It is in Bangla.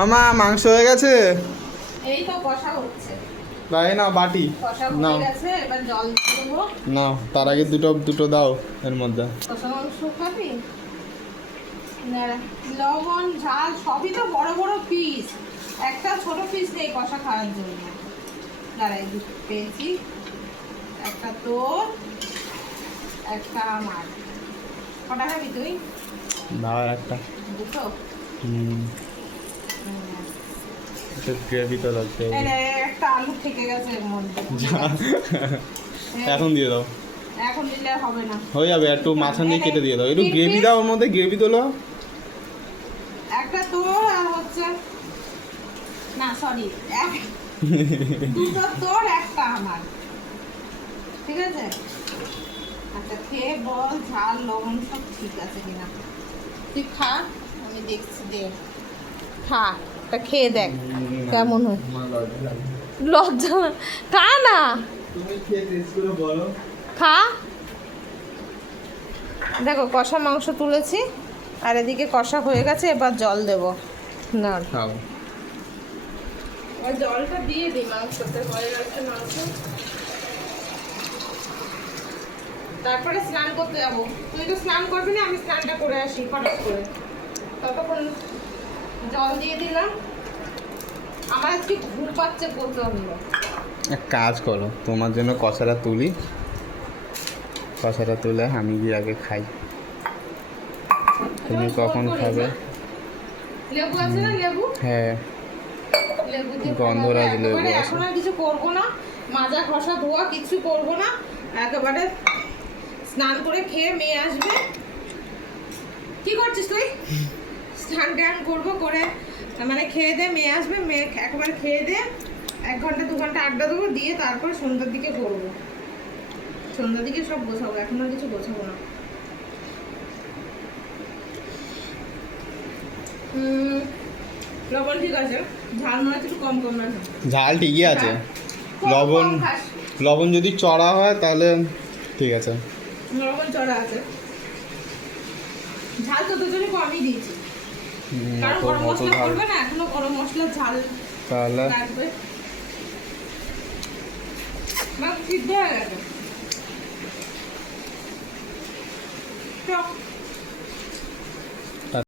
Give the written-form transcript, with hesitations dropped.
মামা মাংস হয়ে গেছে? এই তো কষা হচ্ছে। ভাই না বাটি কষা নাও হয়ে গেছে, এবার জল দিয়ে দেবো। নাও, তার আগে দুটো দাও এর মধ্যে। কষা মাংস খাবি? লবণ ঝাল সবই তো বড় বড় পিস, একটা ছোট পিস নেই কষা খাওয়ার জন্য। দাঁড়াই দুটো পেয়েছি, একটা তোর একটা আমার। কটা খাবি তুই? দাও একটা। দুটো? গ্রেভি তো লাগছে। একটা আলু থেকে গেছে এর মধ্যে। এখন দিয়ে দাও। এখন দিলে হবে না, হয়ে যাবে, একটু মাথা নিয়ে কেটে দিয়ে দাও, একটু গ্রেভি দাও ওর মধ্যে, গ্রেভি তোলো। একটা তোর আর হচ্ছে না সরি দুটো তোর একটা আমার, ঠিক আছে? আচ্ছা খেয়ে বল ঝাল লবণ সব ঠিক আছে কিনা। তুই খা, আমি দেখছি। দে খা, তা খেয়ে দেখ কেমন হয়। লজ্জা না, খা না, তুমি খেয়ে টেস্ট করে বলো। খা। দেখো কষা মাংস তুলেছি, আর এদিকে কষা হয়ে গেছে, এবার জল দেব। না খাও। আর জলটা দিয়ে দিই, মাংসতে হয়ে গেছে মাংস। তারপরে স্নান করতে যাবো। তুই তো স্নান করবি না, আমি স্নানটা করে আসি ফটাফট করে। ততক্ষণ জল দিয়ে দিলাম। আমার আজকে ঘুম পাচ্ছে প্রচন্ড। এক কাজ করো, তোমার জন্য কষাটা তুলি, কষাটা তুলে আমি গিয়ে আগে খাই। তুমি কখন খাবে? লেবু আছে না? লেবু, হ্যাঁ লেবু দিয়ে গন্ধরাজ লেবু আছে। এখন আর কিছু করবো না, মাজা ঘষা ধোয়া কিছু করবো না, একেবারে স্নান করে খেয়ে মেয়ে আসবে। কি করছিস তুই? স্নান টান করবো করে মানে খেয়ে দে, মেয়ে আসবে, মেয়ে একেবারে খেয়ে দে 1 ঘন্টা 2 ঘন্টা আড্ডা দেবো, দিয়ে তারপর সন্ধ্যার দিকে করবো। সন্ধ্যার দিকে সব গোছাবো, এখন আর কিছু গোছাবো না। লবণ ঠিক আছে, ঝাল মনে হচ্ছে একটু কম কম আছে। ঝাল ঠিকই আছে, কম লবণ কম খাস। লবণ যদি চড়া হয় তাহলে ঠিক আছে। লবণ চড়া আছে, ঝাল তো দুজনে কমই দিয়েছি, কারণ গরম অত মশলা ঝাল করবে না, এখনো গরম মশলা ঝাল তাহলে লাগবে। সিদ্ধ হয়ে গেছে।